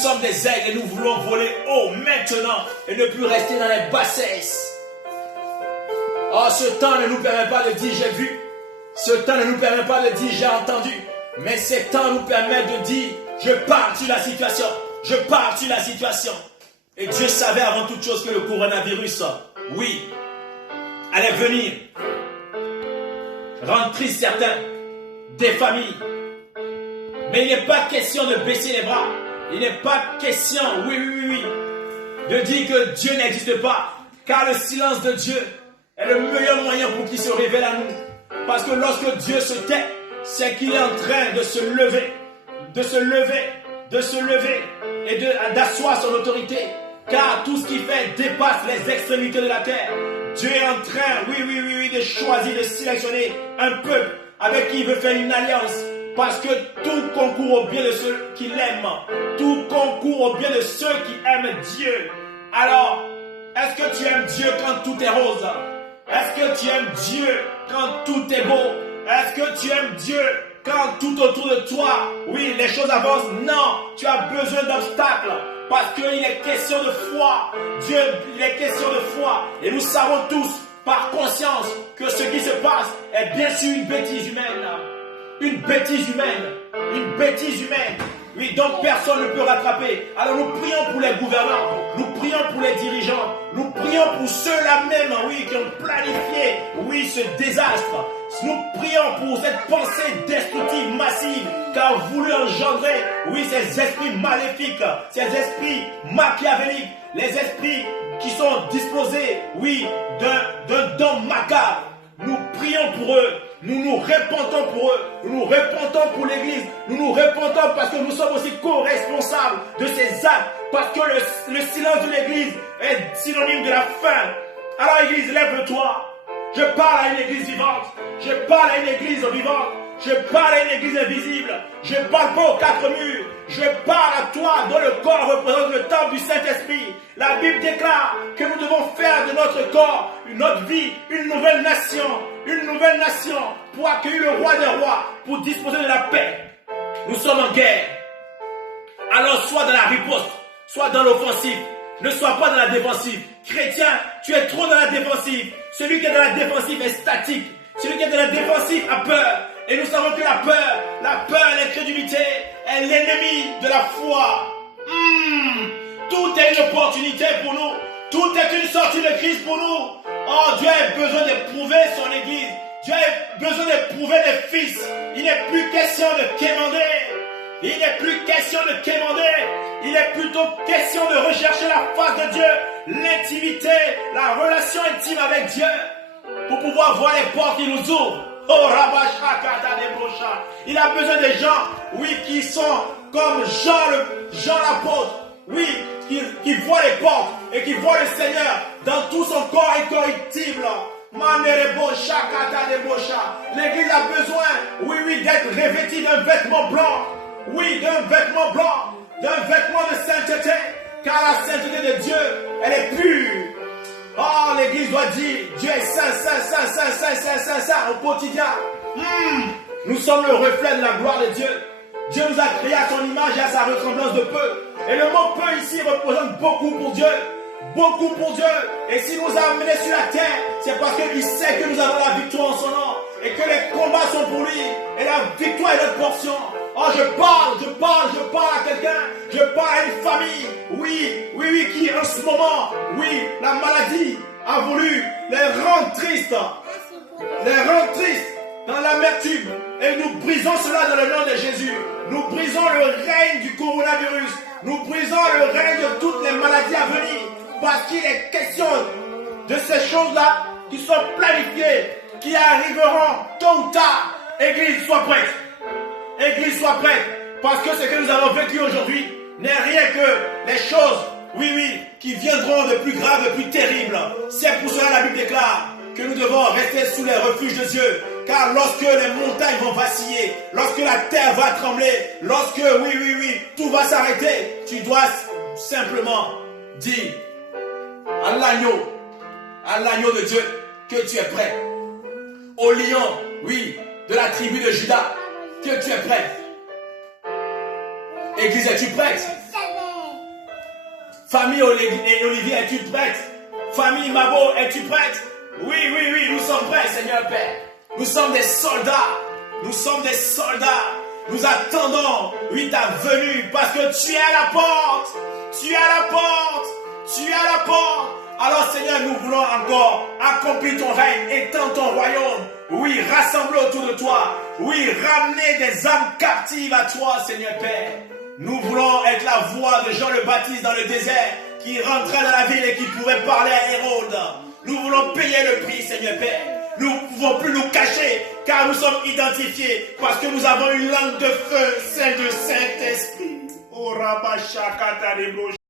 sommes des aigles et nous voulons voler haut maintenant et ne plus rester dans les bassesses. Oh, ce temps ne nous permet pas de dire j'ai vu. Ce temps ne nous permet pas de dire j'ai entendu. Mais ce temps nous permet de dire je pars sur la situation. Je pars sur la situation. Et Dieu savait avant toute chose que le coronavirus, oui, allait venir. Rendre triste certains, des familles. Mais il n'est pas question de baisser les bras. Il n'est pas question, oui, de dire que Dieu n'existe pas. Car le silence de Dieu est le meilleur moyen pour qu'il se révèle à nous. Parce que lorsque Dieu se tait, c'est qu'il est en train de se lever, et d'asseoir son autorité. Car tout ce qu'il fait dépasse les extrémités de la terre. Dieu est en train, oui, de choisir, de sélectionner un peuple avec qui il veut faire une alliance. Parce que tout concourt au bien de ceux qui l'aiment. Tout concourt au bien de ceux qui aiment Dieu. Alors, est-ce que tu aimes Dieu quand tout est rose? Est-ce que tu aimes Dieu quand tout est beau? Est-ce que tu aimes Dieu quand tout autour de toi, oui, les choses avancent? Non, tu as besoin d'obstacles. Parce qu'il est question de foi. Dieu, il est question de foi. Et nous savons tous, par conscience, que ce qui se passe est bien sûr une bêtise humaine. Une bêtise humaine. Oui, donc personne ne peut rattraper. Alors nous prions pour les gouvernants, nous prions pour les dirigeants, nous prions pour ceux-là même, oui, qui ont planifié, oui, ce désastre. Nous prions pour cette pensée destructive massive qu'a voulu engendrer, oui, ces esprits maléfiques, ces esprits machiavéliques, les esprits qui sont disposés, oui, d'un don macabre. Nous prions pour eux, nous nous repentons pour eux, nous nous repentons pour l'Église, nous nous repentons parce que nous sommes aussi co-responsables de ces actes, parce que le silence de l'Église est synonyme de la fin. Alors Église, lève-toi. Je parle à une Église vivante, je parle à une Église vivante, je parle à une Église invisible, je parle pas aux quatre murs, je parle à toi dont le corps représente le temple du Saint-Esprit. La Bible déclare que nous devons faire de notre corps, notre vie, une nouvelle nation pour accueillir le roi des rois, pour disposer de la paix. Nous sommes en guerre. Alors sois dans la riposte, sois dans l'offensive, ne sois pas dans la défensive. Chrétien, tu es trop dans la défensive. Celui qui est dans la défensive est statique. Celui qui est dans la défensive a peur. Et nous savons que la peur et l'incrédulité est l'ennemi de la foi. Tout est une opportunité pour nous. Tout est une sortie de crise pour nous. Oh, Dieu a besoin d'éprouver son Église. Dieu a besoin d'éprouver des fils. Il n'est plus question de quémander. Il n'est plus question de quémander. Il est plutôt question de rechercher la face de Dieu, l'intimité, la relation intime avec Dieu, pour pouvoir voir les portes qui nous ouvrent. Oh, Rabashakata Debrocha. Il a besoin des gens, oui, qui sont comme Jean l'apôtre, oui, qui voient les portes et qui voient le Seigneur dans tout son corps incorruptible. L'église a besoin, oui, d'être revêtie d'un vêtement blanc. Oui, d'un vêtement blanc, d'un vêtement de sainteté, car la sainteté de Dieu, elle est pure. Oh, l'église doit dire, Dieu est saint au quotidien. Nous sommes le reflet de la gloire de Dieu. Dieu nous a créé à son image et à sa ressemblance de peu. Et le mot peu ici représente beaucoup pour Dieu. Beaucoup pour Dieu. Et s'il nous a amenés sur la terre, c'est parce qu'il sait que nous avons la victoire en son nom. Et que les combats sont pour lui. Et la victoire est notre portion. Oh, je parle à quelqu'un. Je parle à une famille. Oui, qui en ce moment, oui, la maladie a voulu les rendre tristes. Dans l'amertume. Et nous brisons cela dans le nom de Jésus. Nous brisons le règne du coronavirus. Nous brisons le règne de toutes les maladies à venir. Parce qu'il est question de ces choses-là qui sont planifiées, qui arriveront tôt ou tard. Église, sois prête. Église, sois prête. Parce que ce que nous avons vécu aujourd'hui n'est rien que les choses, qui viendront de plus graves, de plus terribles. C'est pour cela que la Bible déclare que nous devons rester sous les refuges de Dieu. Car lorsque les montagnes vont vaciller, lorsque la terre va trembler, lorsque, tout va s'arrêter, tu dois simplement dire à l'agneau de Dieu, que tu es prêt. Au lion, de la tribu de Judas, que tu es prêt. Église, es-tu prête? Famille Olivier, es-tu prête? Famille Mabo, es-tu prête? Oui, oui, oui, nous sommes prêts, Seigneur Père. Nous sommes des soldats. Nous sommes des soldats. Nous attendons, oui, ta venue, parce que tu es à la porte. Tu es à la porte. Tu es à la porte. Alors, Seigneur, nous voulons encore accomplir ton règne, étendre ton royaume. Oui, rassembler autour de toi. Oui, ramener des âmes captives à toi, Seigneur Père. Nous voulons être la voix de Jean le Baptiste dans le désert, qui rentrait dans la ville et qui pouvait parler à Hérode. Nous voulons payer le prix, Seigneur Père. Nous ne pouvons plus nous cacher, car nous sommes identifiés, parce que nous avons une langue de feu, celle de Saint-Esprit.